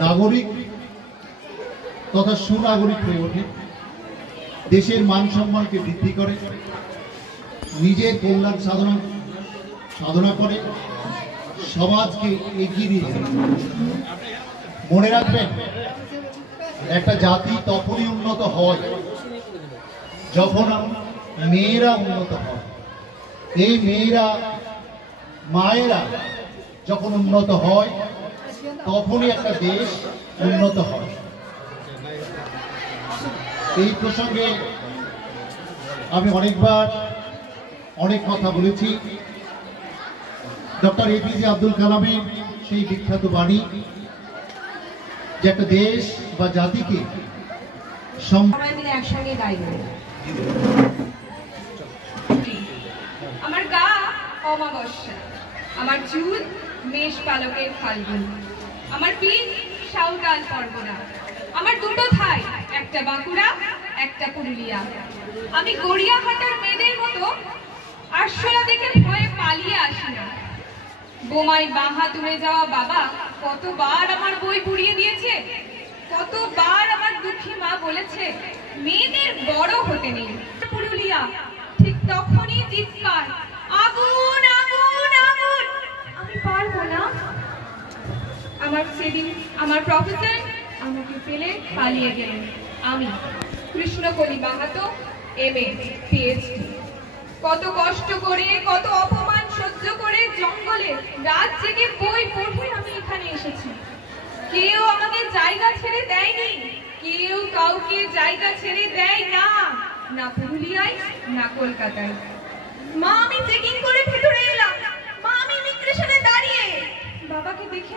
नागरिक तथा सुनागरिक हয়ে ওঠে, देशेर मान सम्मान के बृद्धि करे, निजेर कल्याण साधना करे, समाज के एगिয়ে নিয়ে যায়। মনে রাখবেন, একটা জাতি তখনই উন্নত হয় যখন মেয়েরা উন্নত হয়। এই মেয়েরা মায়েরা যখন উন্নত হয় তখনই একটা দেশ উন্নত হয়। এই প্রসঙ্গে আমি অনেকবার অনেক কথা বলেছি। ডক্টর এপিজে আব্দুল কালামের সেই বিখ্যাত বাণী যে একটা দেশ বা জাতিকে সবাই মিলে একসঙ্গে গাইব। আমার গা অমাবস্যা, আমার চুল মেষ পালকের ফাল্গুন, আমার পিঠ শাওকাল পরগনা, আমার দুটো ঠাই, একটা বাঁকুড়া একটা পুরুলিয়া। আমি গড়িয়াহাটার মেয়েদের মতো আরশোলা দেখে ভয়ে পালিয়ে আসি না। বোমাই বাঁ তুলে যাওয়া বাবা কতবার আমার বই পুড়িয়ে দিয়েছে, কতবার আমার দুঃখী মা বলেছে মেয়েদের বড় হতে নেই। পুরুলিয়া ঠিক তখনই চিৎকার, আগুন আগুন আগুন। আমি পারবো না। আমার সেদিন আমার প্রফেসর আমাকে ফেলে পালিয়ে গেলেন। আমি কৃষ্ণকলি বাহাতো, MA PhD, কত কষ্ট করে কত অপমান সহ্য করে জঙ্গলে রাত জেগে বই পড়ে আমি এখানে এসেছি। কেউ আমাকে জায়গা ছেড়ে দেয়নি, কেউ কাউকে জায়গা ছেড়ে দেয় না, না পুরুলিয়ায় না কলকাতায়। মা আমি চেকিং করে ভেতরে এলাম, মা আমি ইমিগ্রেশনে দাঁড়িয়ে বাবাকে দেখে